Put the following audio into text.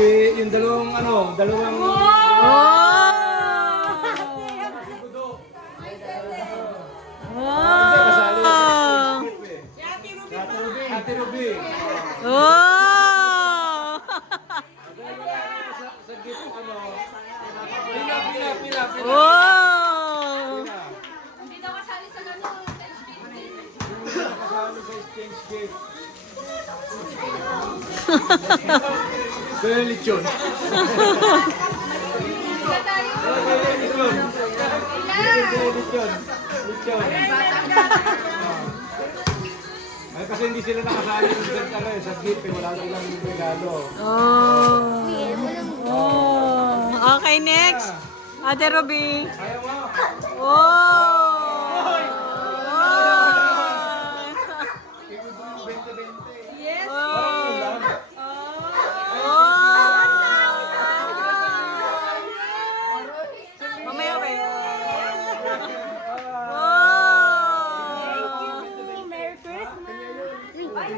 Si, yung dalawang... Kasali sa skip eh. Ate Ruby. Sa gift, pila. Hindi daw kasali sa ganun. Kasali sa exchange gift. Kaya lechon. Lechon. Ay, kasi hindi sila nakasali sa gift eh. Wala silang regalo. Okay, next. Ate Ruby. Ayaw mo. Yes. Mamaya ba yun? Merry Christmas! Ay,